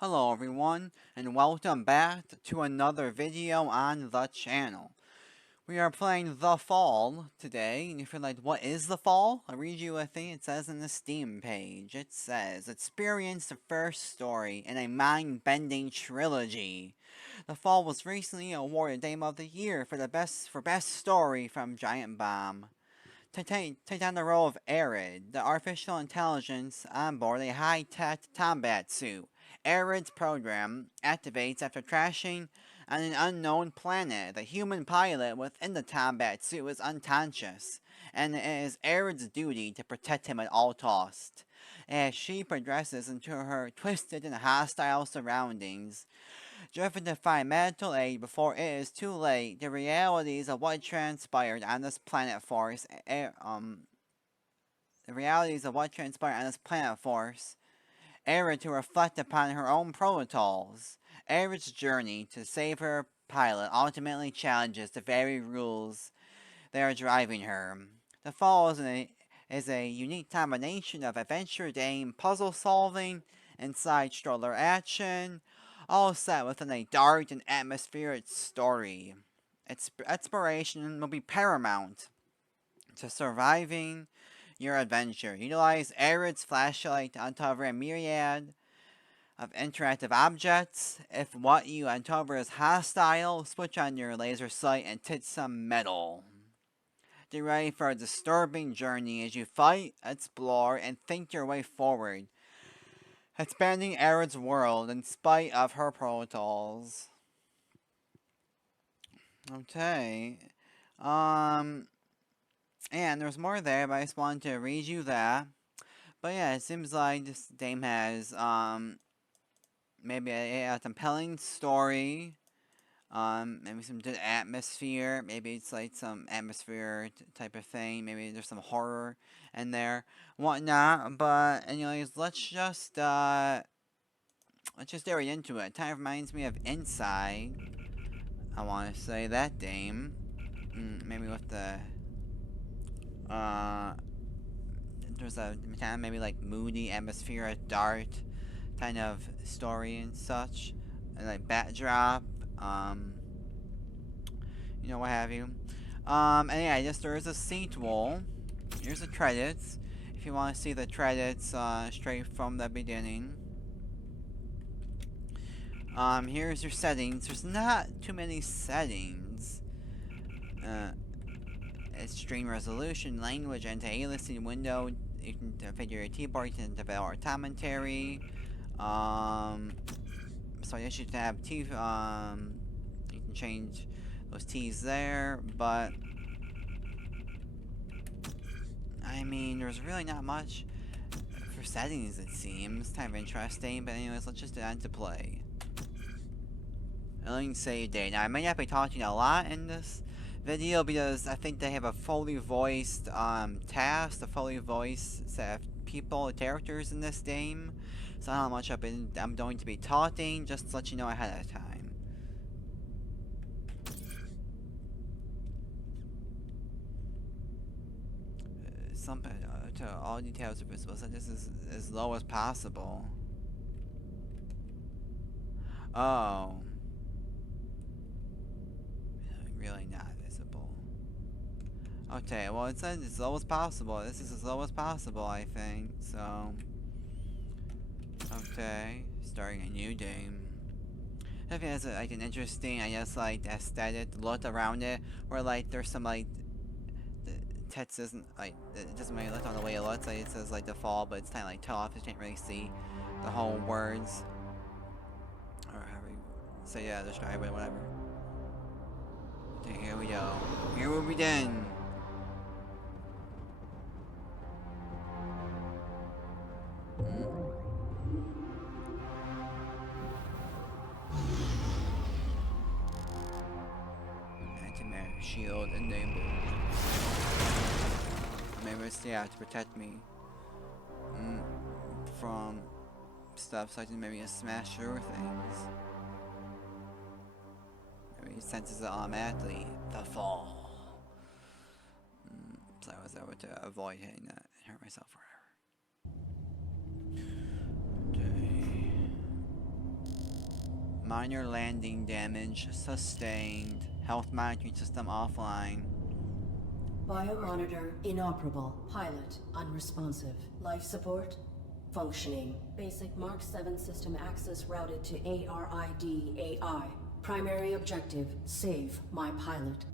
Hello everyone, and welcome back to another video on the channel. We are playing The Fall today, and if you're like, what is The Fall? I'll read you a thing it says in the Steam page. It says, experience the first story in a mind-bending trilogy. The Fall was recently awarded Game of the Year for best story from Giant Bomb. To take on the role of ARID, the artificial intelligence on board a high-tech combat suit. ARID's program activates after crashing on an unknown planet. The human pilot within the combat suit is unconscious, and it is ARID's duty to protect him at all costs. As she progresses into her twisted and hostile surroundings, driven to find medical aid before it is too late, the realities of what transpired on this planet force, the realities of what transpired on this planet force, Arid to reflect upon her own protocols. Arid's journey to save her pilot ultimately challenges the very rules that are driving her. The Fall is a unique combination of adventure game, puzzle solving, and side stroller action, all set within a dark and atmospheric story. Its exploration will be paramount to surviving your adventure. Utilize Arid's flashlight to uncover a myriad of interactive objects. If what you uncover is hostile, switch on your laser sight and hit some metal. Get ready for a disturbing journey as you fight, explore, and think your way forward, expanding Arid's world in spite of her protocols. Okay. Um, and there's more there, but I just wanted to read you that. But yeah, it seems like this game has, maybe a compelling story, maybe some good atmosphere, maybe it's like some atmosphere type of thing, maybe there's some horror in there, whatnot, but anyways, let's just get right into it. It kind of reminds me of Inside, I want to say, that game, maybe with the, uh, there's a kind of maybe like moody atmosphere, dark kind of story and such, and like backdrop, um, what have you. And yeah, I guess there is a sequel. Here's the credits. If you want to see the credits, straight from the beginning. Here's your settings. There's not too many settings. Extreme resolution, language, anti-aliasing window. You can configure your keyboard, you can develop commentary. So I guess you can have you can change those T's there, but I mean, there's really not much for settings, it seems. Kind of interesting, but anyways, let's just get on to play. Let's save day. Now, I might not be talking a lot in this video because I think they have a fully voiced cast, a fully voiced set of people, characters in this game. So I don't know how much I'm going to be talking, just to let you know ahead of time. Some to all details are visible, so this is as low as possible. Oh. Really not visible. Okay, well it says as low as possible. This is as low as possible, I think, so... Okay, starting a new game. I think it's like an interesting, I guess, like, aesthetic look around it, where, like, there's some, like, the text isn't, like, it doesn't really look on the way it looks, like, it says, like, the fall, but it's kind of, like, tough, you can't really see the whole words. Or however you say, yeah, describe it, whatever. Okay, here we go. Here we begin. Anti-matter shield enabled. Maybe it's, yeah, to protect me from stuff so I can maybe smash through things. Maybe it senses it automatically. The fall. So I was able to avoid hitting that and hurt myself forever. Okay. Minor landing damage sustained. Health monitoring system offline. Biomonitor inoperable. Pilot unresponsive. Life support functioning. Basic Mark 7 system access routed to ARID AI. Primary objective, save my pilot.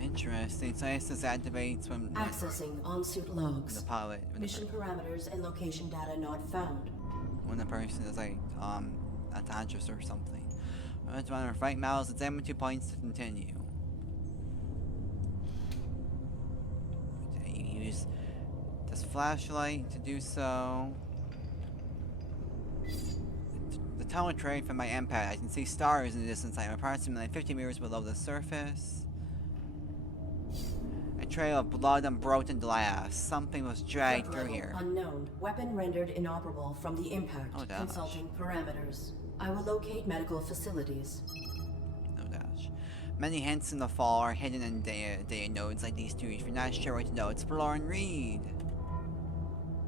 Interesting. So this activates when Accessing on-suit logs. the pilot, Mission parameters and location data not found. when the person is like unconscious or something. Let's run our right mouse. Examine 2 points to continue. Okay, use this flashlight to do so. The telemetry from my impact. I can see stars in the distance. I am approximately 50 meters below the surface. A trail of blood and broken glass. Something was dragged through here. Unknown. Weapon rendered inoperable from the impact. Oh, gosh. Consulting parameters. I will locate medical facilities. No dash. Many hints in the fall are hidden in data nodes like these two. If you're not sure what to know, explore and read.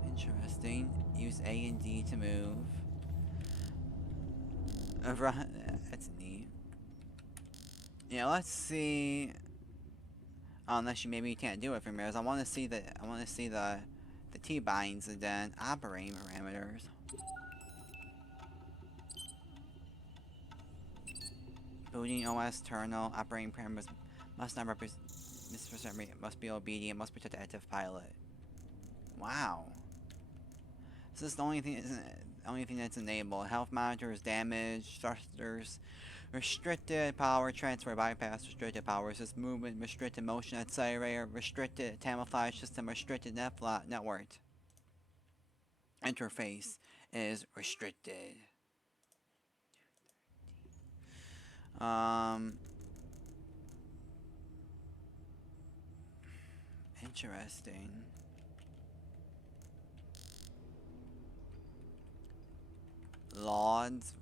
Interesting. Use A and D to move. That's neat. Yeah, let's see. Unless maybe you can't do it from here. I want to see the T binds and then operating parameters. Booting OS terminal operating parameters must not must be obedient, must protect the active pilot. Wow. This is the only thing that's enabled. Health monitors damaged, thrusters restricted, power transfer bypass, restricted power assist movement, restricted motion accelerator, restricted camouflage system, restricted network. Interface is restricted. Interesting. Logs.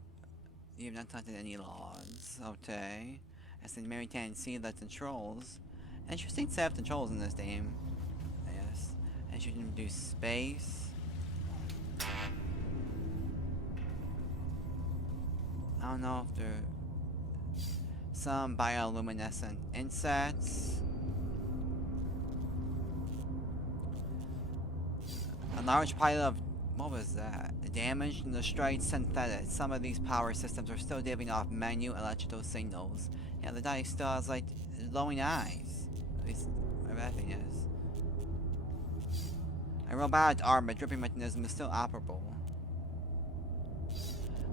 You have not touched any logs. Okay. As in Mary can see the controls. Interesting set of controls in this game. Yes. As you can do space. I don't know if they're some bioluminescent insects. A large pile of what was that? Damaged and destroyed synthetic. Some of these power systems are still giving off minute electrical signals. Yeah, the guy still has like glowing eyes. At least whatever that thing is. A robotic arm, but dripping mechanism is still operable.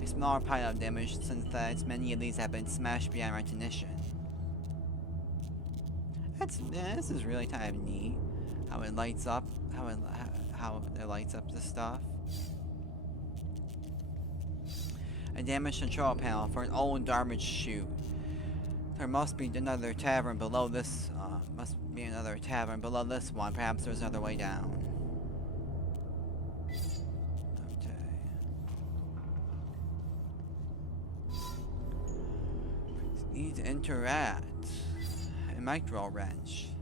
A smaller pile of damaged synthetics. Many of these have been smashed beyond recognition. This is really kind of neat. How it lights up. How it lights up the stuff. A damaged control panel for an old garbage chute. There must be another tavern below this. Must be another tavern below this one. Perhaps there's another way down. Okay. Need to interact. A micro wrench.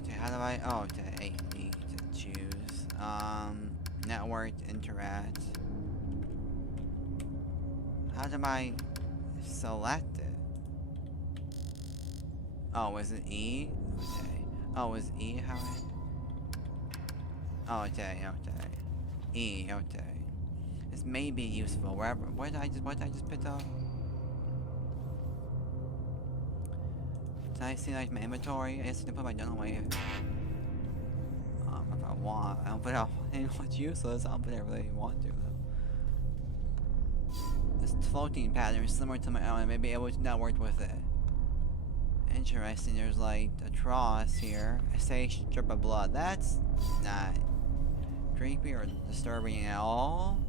Okay, how do I? Oh, okay. I need to choose. Network interact. How do I select it? Oh, is it E? Okay. Oh, is E how I... Oh, okay, okay. E, okay. This may be useful wherever. What did I just pick up? Did I see like my inventory? I guess I can put my gun away. If I want. I don't put out what's useless. I don't put it really want to though. This floating pattern is similar to my own. I may be able to network with it. Interesting. There's like a cross here. A safe strip of blood. That's not creepy or disturbing at all.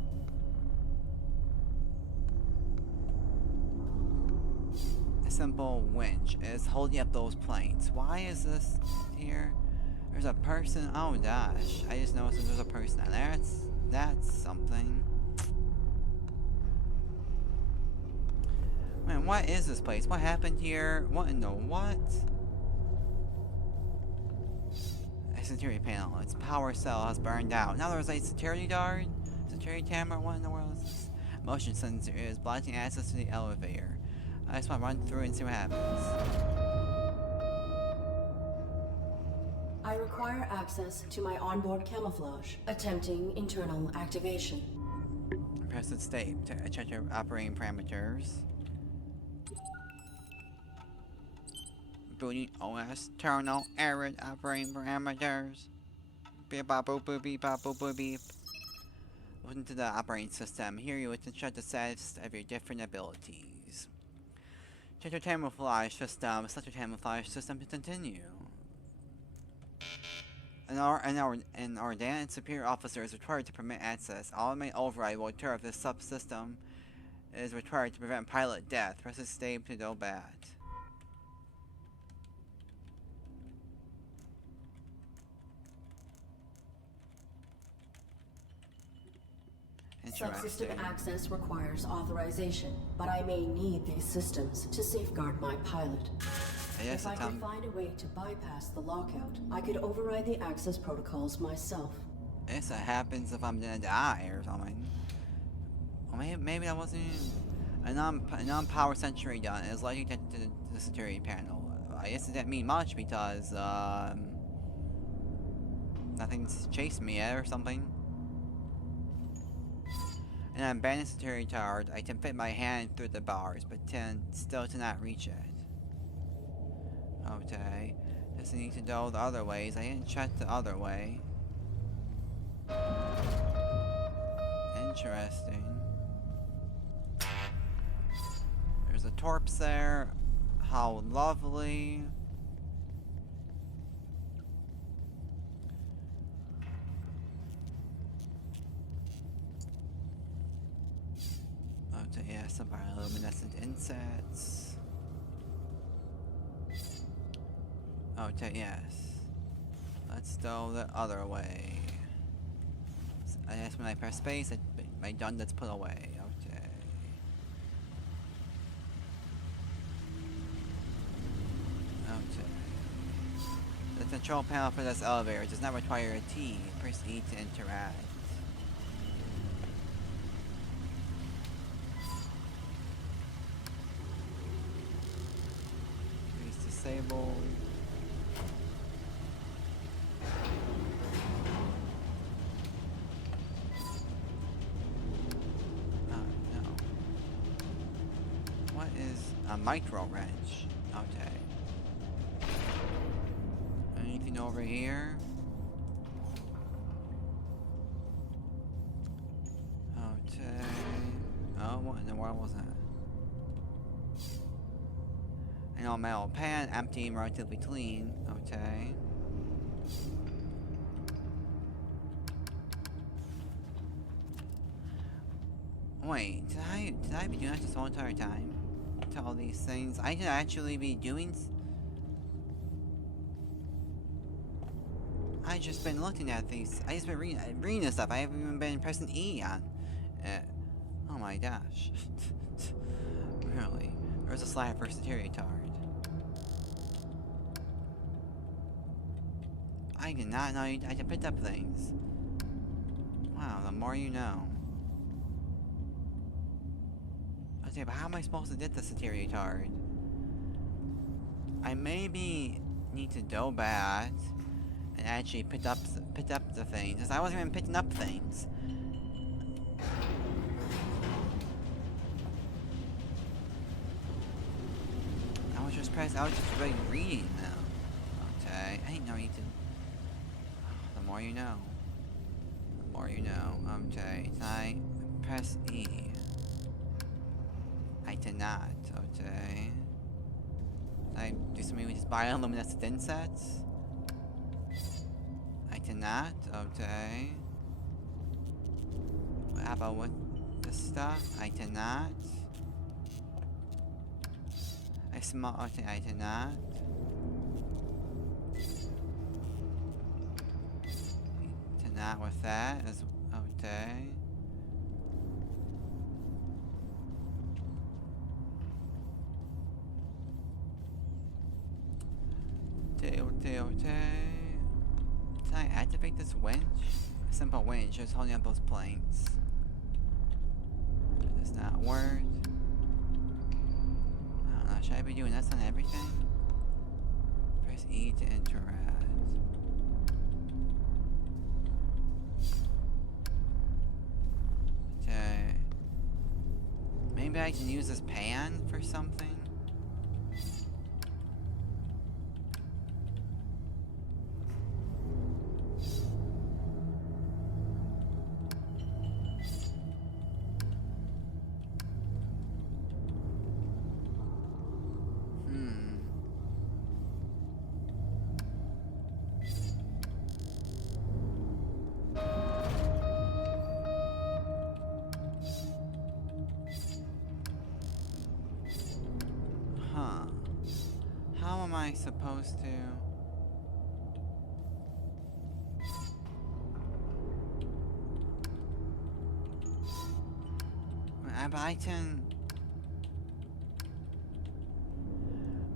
A simple winch is holding up those planes. Why is this here? There's a person. Oh gosh, I just noticed there's a person. That's something. Man, what is this place? What happened here? What in the what? security panel. Its power cell has burned out. Now there's a security guard? Security camera? What in the world is this? Motion sensor is blocking access to the elevator. I just want to run through and see what happens. I require access to my onboard camouflage. Attempting internal activation. Press the state to check your operating parameters. Booting OS terminal ARID operating parameters. Beep bop boop boop beep bop boop boop beep. Welcome to the operating system. Here you can check the status of your different abilities. Check your camouflage system. Select your camouflage system to continue. An ordained superior officer is required to permit access. Automatic override will occur if this subsystem is required to prevent pilot death. Press escape to go back. Subsystem access requires authorization, but I may need these systems to safeguard my pilot. If I could find a way to bypass the lockout, I could override the access protocols myself. This happens if I'm gonna die or something. Well, maybe that wasn't a non-power sentry gun. It is likely to the security panel. I guess it didn't mean much because nothing's chasing me yet or something. And I'm abandoned security tower. I can fit my hand through the bars, but still to not reach it. Okay. Just need to go the other ways. I didn't check the other way. Interesting. There's a torps there. How lovely. Okay, yeah, some bioluminescent insects. Okay, yes. Let's go the other way. I guess when I press space, my gun gets put away. Okay. Okay. The control panel for this elevator does not require a T. Press E to interact. Please disable. A micro wrench. Okay. Anything over here? Okay. Oh, what in the world was that? An old metal pan, empty and relatively clean. Okay. Wait, did I be doing that this whole entire time? To all these things, I could actually be doing. I just been looking at these. I just been reading this stuff. I haven't even been pressing E on it. Oh my gosh. Really? There's a slide for security card. I did not know I could pick up things. Wow, the more you know. Okay, but how am I supposed to get the security card? I maybe need to go back and actually pick up the things, because I wasn't even picking up things. I was just really reading them. Okay, I didn't know you could. The more you know. The more you know. Okay, I press E. I cannot, okay. Can I do something with these bioluminescent insects? I cannot, okay. How about with this stuff? I cannot. I smell, okay, I cannot. Cannot with that, okay. Okay. activate this winch? A simple winch just holding up those planks. Does not work. I don't know, should I be doing this on everything? Press E to interact. Okay. Maybe I can use this pan for something? Huh. How am I supposed to... I can...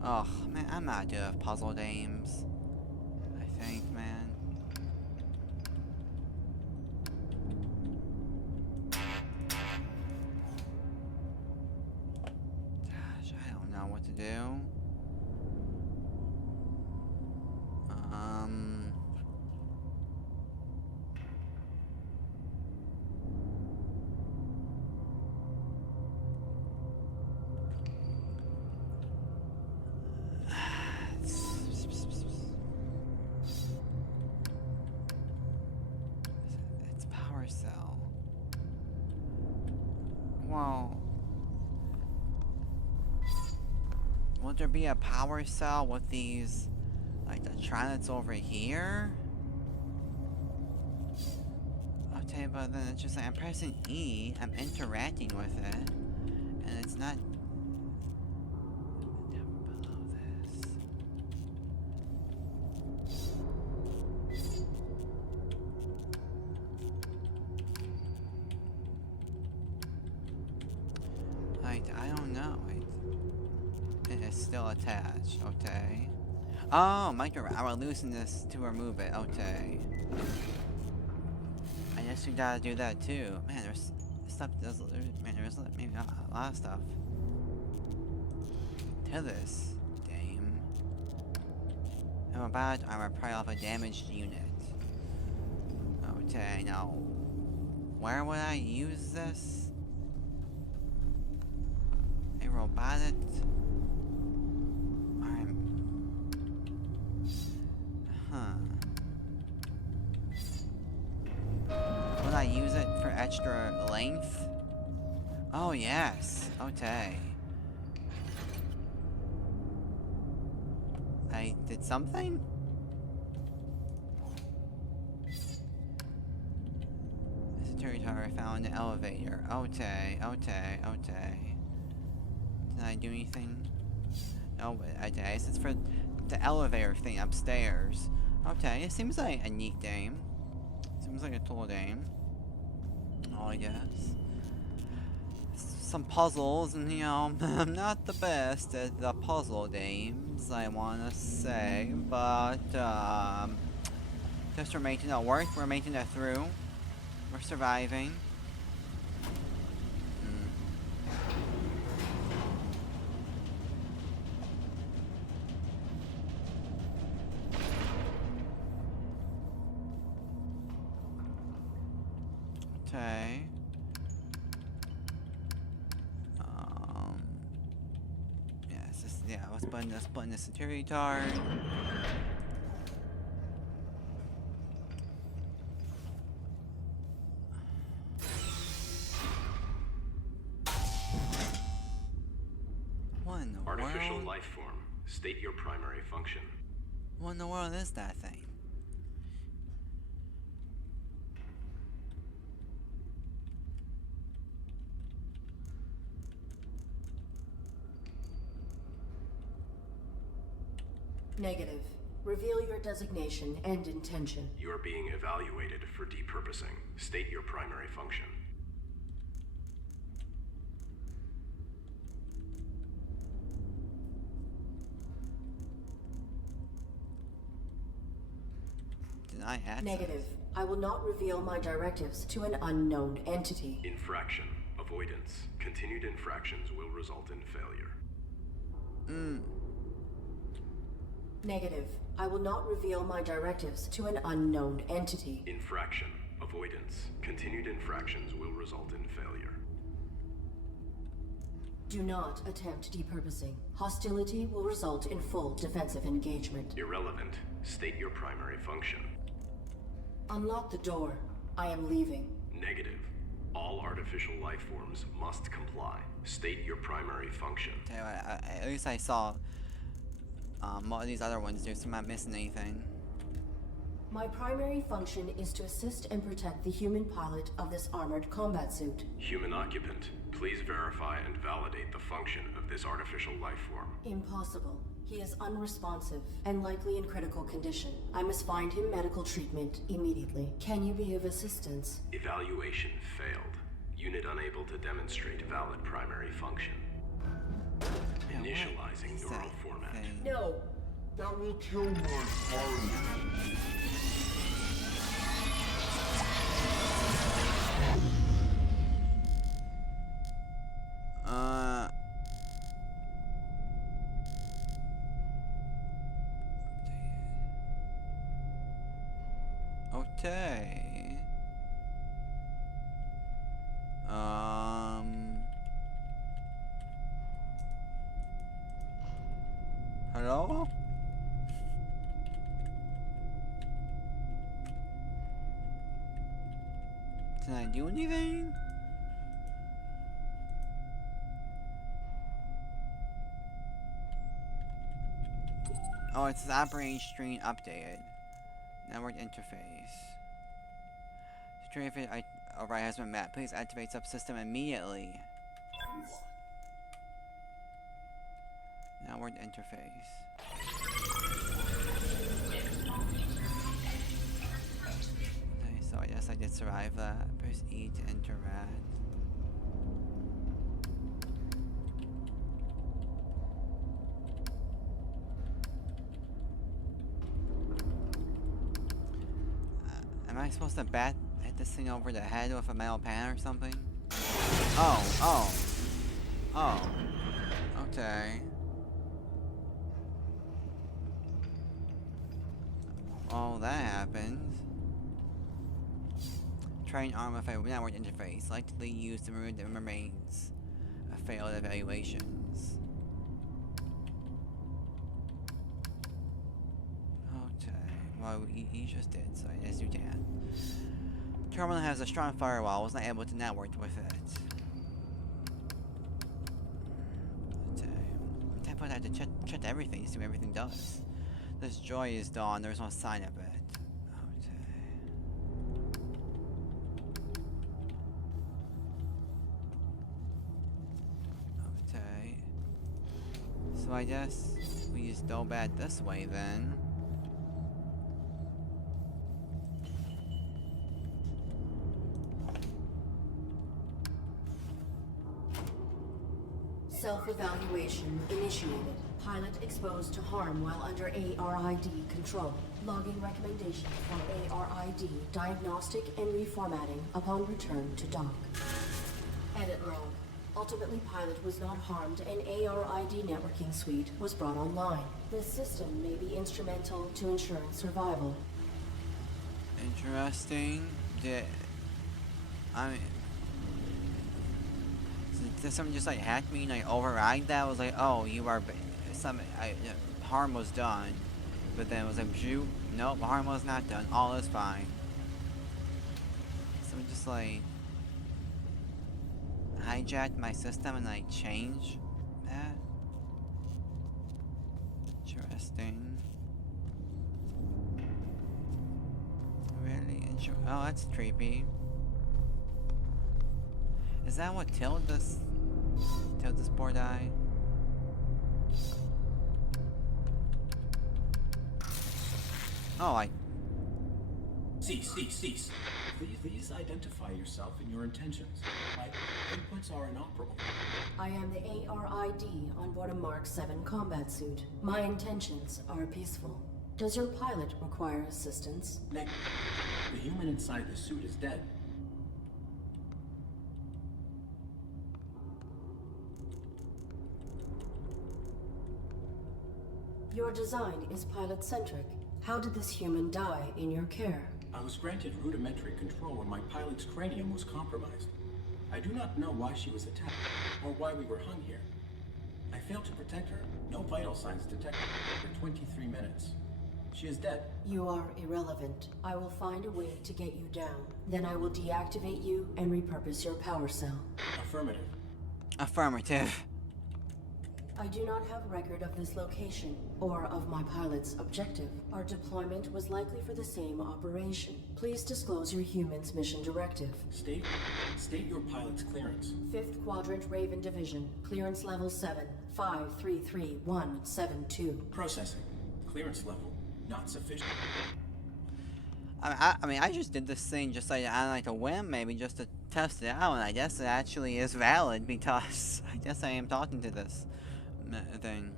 Oh, man, I'm not good at puzzle games. I think, man. Gosh, I don't know what to do. It's power cell. Well... Would there be a power cell with these, like the planets over here? Okay, but then it's just like I'm pressing E, I'm interacting with it, and it's not down below this. Like, I don't know. It is still attached, okay. Oh, I will loosen this to remove it, okay. I guess we gotta do that too. Man, there's stuff, there's maybe a lot of stuff to this game. I'm about to armor pry off a damaged unit. Okay, now, where would I use this? A robotic arm. Huh. Would I use it for extra length? Oh yes. Okay. I did something? The security tower found the elevator. Okay. Did I do anything? No, okay. This is for the elevator thing upstairs. Okay, it seems like a neat game. Seems like a cool game. Oh, I guess. Some puzzles, and you know, I'm not the best at the puzzle games, I wanna say, but, just we're making it work, we're making it through. We're surviving. Okay. Yeah, let's put in the security guard. What in the Artificial world? life form. State your primary function. What in the world is that thing? Negative. Reveal your designation and intention. You are being evaluated for depurposing. State your primary function. Did Deny access. Negative. I will not reveal my directives to an unknown entity. Infraction. Avoidance. Continued infractions will result in failure. Negative. I will not reveal my directives to an unknown entity. Infraction. Avoidance. Continued infractions will result in failure. Do not attempt depurposing. Hostility will result in full defensive engagement. Irrelevant. State your primary function. Unlock the door. I am leaving. Negative. All artificial life forms must comply. State your primary function. Okay, at least I saw what these other ones do, so I'm not missing anything. My primary function is to assist and protect the human pilot of this armored combat suit. Human occupant, please verify and validate the function of this artificial life form. Impossible. He is unresponsive and likely in critical condition. I must find him medical treatment immediately. Can you be of assistance? Evaluation failed. Unit unable to demonstrate valid primary function. Yeah, Initializing what is neural that format. thing? No. That will kill my pilot. Okay. Hello? Can I do anything? Oh, it says operating screen updated. Network interface. Security override has been met. Please activate subsystem immediately. Network interface. Okay, so I guess I did survive that. Press E to interact. Am I supposed to hit this thing over the head with a metal pan or something? Oh. Okay. Oh, that happened. Try and arm with a network interface, likely used to remove the remains of failed evaluations. Okay, well, you just did, so I guess you can. Terminal has a strong firewall, was not able to network with it. Okay. At that point, I have to check everything, see what everything does. This joy is dawn, there's no sign of it. Okay. So I guess we just go back this way then. Self-evaluation initiated. Pilot exposed to harm while under ARID control. Logging recommendation for ARID diagnostic and reformatting upon return to dock. Edit log. Ultimately, pilot was not harmed and ARID networking suite was brought online. This system may be instrumental to ensuring survival. Interesting. Did someone just like hack me and like override that? I was like, oh, you are harm was done, but then it was like, shoot, nope, harm was not done. All is fine. Someone just like hijacked my system and like change that. Interesting. Really interesting. Oh, that's creepy. Is that what killed this poor guy? Oh, Cease. Please identify yourself and your intentions. My inputs are inoperable. I am the ARID on board a Mark 7 combat suit. My intentions are peaceful. Does your pilot require assistance? Negative. The human inside the suit is dead. Your design is pilot-centric. How did this human die in your care? I was granted rudimentary control when my pilot's cranium was compromised. I do not know why she was attacked, or why we were hung here. I failed to protect her. No vital signs detected for 23 minutes. She is dead. You are irrelevant. I will find a way to get you down. Then I will deactivate you and repurpose your power cell. Affirmative. Affirmative. I do not have record of this location, or of my pilot's objective. Our deployment was likely for the same operation. Please disclose your human's mission directive. State your pilot's clearance. 5th Quadrant Raven Division. Clearance level 7, 533172. Processing. Clearance level not sufficient. I mean, I just did this thing just like on like a whim, maybe just to test it out, and I guess it actually is valid because I guess I am talking to this thing.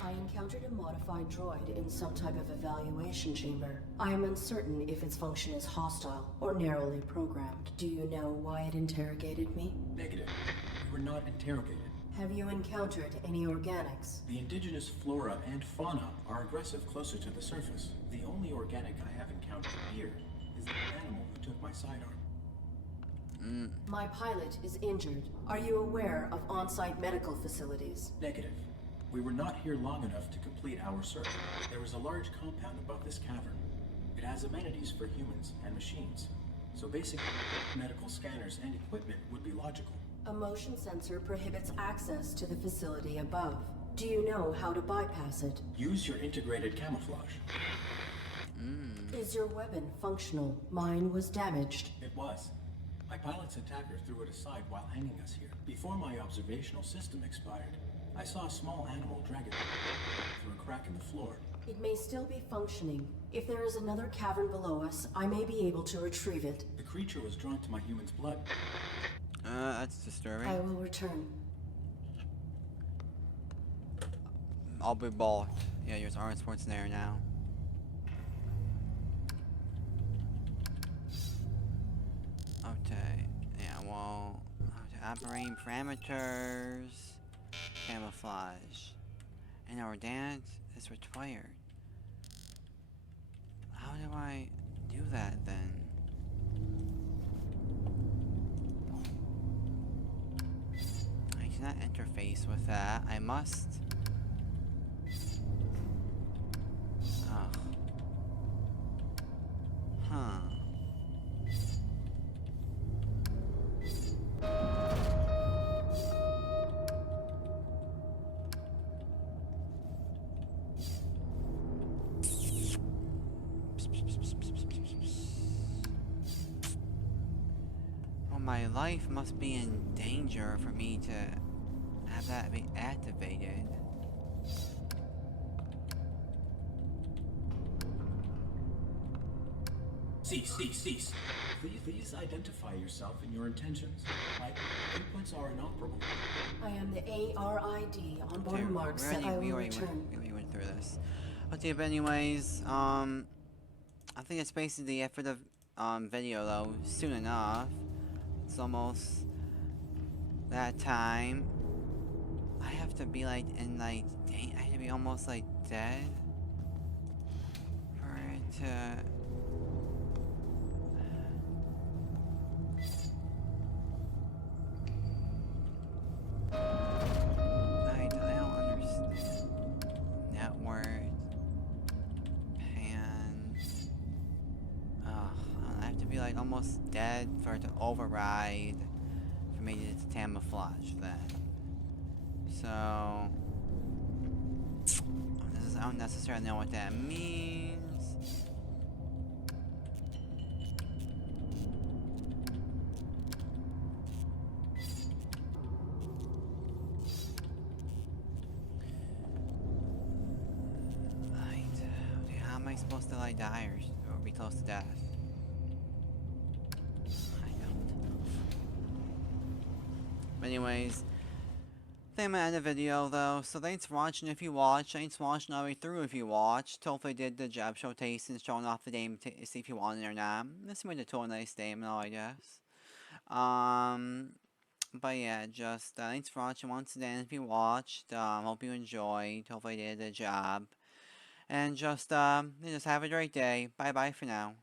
I encountered a modified droid in some type of evaluation chamber. I am uncertain if its function is hostile or narrowly programmed. Do you know why it interrogated me? Negative. We were not interrogated. Have you encountered any organics? The indigenous flora and fauna are aggressive closer to the surface. The only organic I have encountered here is the animal who took my sidearm. My pilot is injured. Are you aware of on-site medical facilities? Negative. We were not here long enough to complete our search. There is a large compound above this cavern. It has amenities for humans and machines, so basic medical scanners and equipment would be logical. A motion sensor prohibits access to the facility above. Do you know how to bypass it? Use your integrated camouflage. Is your weapon functional? Mine was damaged. It was. My pilot's attacker threw it aside while hanging us here. Before my observational system expired, I saw a small animal drag it through a crack in the floor. It may still be functioning. If there is another cavern below us, I may be able to retrieve it. The creature was drawn to my human's blood. That's disturbing. I will return. I'll be bald. Yeah, you're Arnold Schwarzenegger now. Okay. Yeah, well, operating parameters, camouflage, and our dance is required. How do I do that then? I cannot interface with that. I must. Ugh. Huh. Well, my life must be in danger for me to have that be activated. Cease. Please identify yourself and your intentions. My inputs are inoperable. I am the ARID onboard Okay, remarks that I will return. we went through this. Okay, but anyways, I think it's basically the end for the video though. Soon enough, it's almost that time. I have to be like in like I have to be almost like dead for it to. I don't understand. Network. Pan. I have to be like almost dead for it to override for me to camouflage then. So I don't necessarily know what that means. Am I supposed to like die or be close to death? I don't know. But anyways, I think I'm gonna end the video though, so thanks for watching if you watched, thanks for watching all the way through if you watched. Hopefully I did the job showcasing, showing off the game to see if you want it or not. This made it a nice game and all, I guess. But yeah, just thanks for watching once again if you watched. Hope you enjoyed. Hopefully I did a good job. And just have a great day. Bye bye for now.